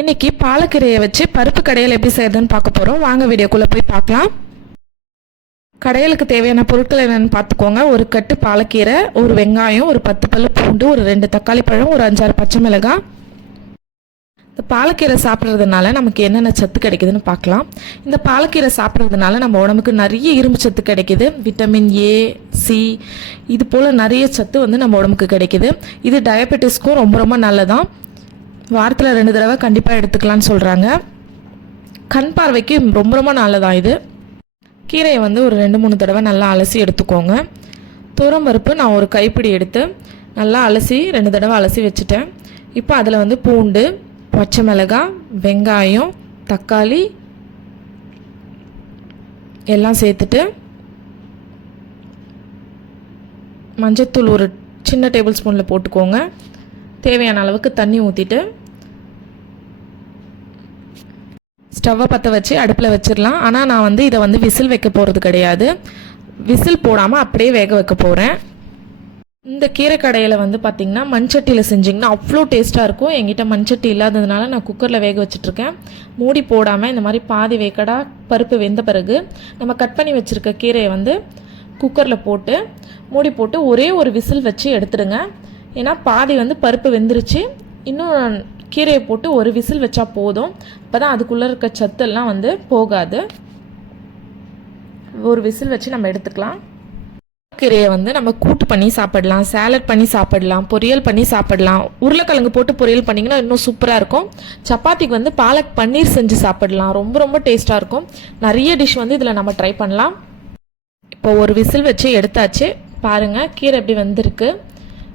இன்னைக்கு பாலக்கீரையை வச்சு பருப்பு கடையில் எப்படி செய்யறதுன்னு பார்க்க போகிறோம் வாங்க வீடியோக்குள்ளே போய் பார்க்கலாம். கடையலுக்கு தேவையான பொருட்கள் என்னென்னு பார்த்துக்கோங்க. ஒரு கட்டு பாலக்கீரை ஒரு வெங்காயம் ஒரு பத்து பல்லு பூண்டு ஒரு ரெண்டு தக்காளி பழம் ஒரு அஞ்சாறு பச்சை மிளகாய். இந்த பாலக்கீரை சாப்பிட்றதுனால நமக்கு என்னென்ன சத்து கிடைக்குதுன்னு பார்க்கலாம். இந்த பாலக்கீரை சாப்பிட்றதுனால நம்ம உடம்புக்கு நிறைய இரும்பு சத்து கிடைக்குது. விட்டமின் ஏ சி இது போல் நிறைய சத்து வந்து நம்ம உடம்புக்கு கிடைக்குது. இது டயபெட்டிஸ்க்கும் ரொம்ப ரொம்ப நல்லதான் வாரத்தில் ரெண்டு தடவை கண்டிப்பாக எடுத்துக்கலாம்னு சொல்கிறாங்க கண் பார்வைக்கு ரொம்ப ரொம்ப நல்லதான் இது. கீரையை வந்து ஒரு ரெண்டு மூணு தடவை நல்லா அலசி எடுத்துக்கோங்க. துவரம்பருப்பு நான் ஒரு கைப்பிடி எடுத்து நல்லா அலசி ரெண்டு தடவை அலசி வச்சுட்டேன். இப்போ அதில் வந்து பூண்டு பச்சை மிளகாய் வெங்காயம் தக்காளி எல்லாம் சேர்த்துட்டு மஞ்சத்தூள் ஒரு சின்ன டேபிள் ஸ்பூனில் போட்டுக்கோங்க. தேவையான அளவுக்கு தண்ணி ஊற்றிட்டு ஸ்டவ்வை பற்ற வச்சு அடுப்பில் வச்சிடலாம் ஆனால் நான் வந்து இதை வந்து விசில் வைக்க போகிறது கிடையாது. விசில் போடாமல் அப்படியே வேக வைக்க போகிறேன் இந்த கீரை கடையில் வந்து பார்த்திங்கன்னா மண்சட்டியில் செஞ்சிங்கன்னா அவ்வளோ டேஸ்ட்டாக இருக்கும். எங்கிட்ட மண்சட்டி இல்லாததுனால நான் குக்கரில் வேக வச்சுட்ருக்கேன். மூடி போடாமல் இந்த மாதிரி பாதி வேக்கடாக பருப்பு வெந்த பிறகு நம்ம கட் பண்ணி வச்சுருக்க கீரையை வந்து குக்கரில் போட்டு மூடி போட்டு ஒரே ஒரு விசில் வச்சு எடுத்துடுங்க. ஏன்னா பாதி வந்து பருப்பு வெந்துருச்சு. இன்னும் கீரையை போட்டு ஒரு விசில் வச்சா போதும். அப்போ தான் அதுக்குள்ளே இருக்க சத்தெல்லாம் வந்து போகாது. ஒரு விசில் வச்சு நம்ம எடுத்துக்கலாம். கீரையை வந்து நம்ம கூட்டு பண்ணி சாப்பிடலாம் சேலட் பண்ணி சாப்பிடலாம் பொரியல் பண்ணி சாப்பிடலாம். உருளைக்கிழங்கு போட்டு பொரியல் பண்ணிங்கன்னா இன்னும் சூப்பராக இருக்கும். சப்பாத்திக்கு வந்து பாலக் பன்னீர் செஞ்சு சாப்பிடலாம். ரொம்ப ரொம்ப டேஸ்ட்டாக இருக்கும். நிறைய டிஷ் வந்து இதில் நம்ம ட்ரை பண்ணலாம். இப்போ ஒரு விசில் வச்சு எடுத்தாச்சு. பாருங்கள் கீரை எப்படி வந்திருக்கு.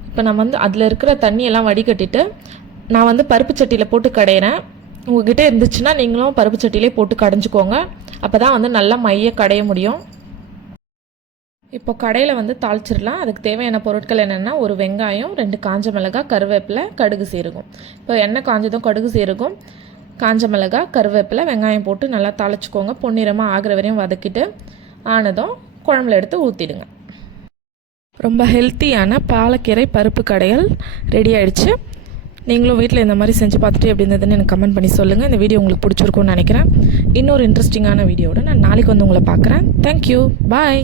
இப்போ நம்ம வந்து அதில் இருக்கிற தண்ணியெல்லாம் வடிகட்டிட்டு நான் வந்து பருப்பு சட்டியில் போட்டு கடையிறேன். உங்ககிட்ட இருந்துச்சுன்னா நீங்களும் பருப்பு சட்டியிலே போட்டு கடைஞ்சிக்கோங்க. அப்போ தான் வந்து நல்லா மைய கடைய முடியும். இப்போ கடையில் வந்து தாளிச்சிடலாம். அதுக்கு தேவையான பொருட்கள் என்னென்னா ஒரு வெங்காயம் ரெண்டு காஞ்ச மிளகாய் கருவேப்பிலை கடுகு சீரகம். இப்போ எண்ணெய் காஞ்சதும் கடுகு சீரகம் காஞ்ச மிளகாய் கருவேப்பிலை வெங்காயம் போட்டு நல்லா தாளிச்சிக்கோங்க. பொன்னிறமாக ஆகிற வரையும் வதக்கிட்டு ஆனதும் குழம்புல எடுத்து ஊற்றிடுங்க ரொம்ப ஹெல்த்தியான பாலக்கீரை பருப்பு கடையல் ரெடி ஆயிடுச்சு. நீங்களும் வீட்டில் இந்த மாதிரி செஞ்சு பார்த்துட்டு எப்படி இருந்ததுன்னு எனக்கு கமெண்ட் பண்ணி சொல்லுங்கள் இந்த வீடியோ உங்களுக்கு பிடிச்சிருக்கும்னு நினைக்கிறேன். இன்னொரு இன்ட்ரெஸ்டிங்கான வீடியோட நான் நாளைக்கு வந்து உங்களை பார்க்குறேன். Thank you bye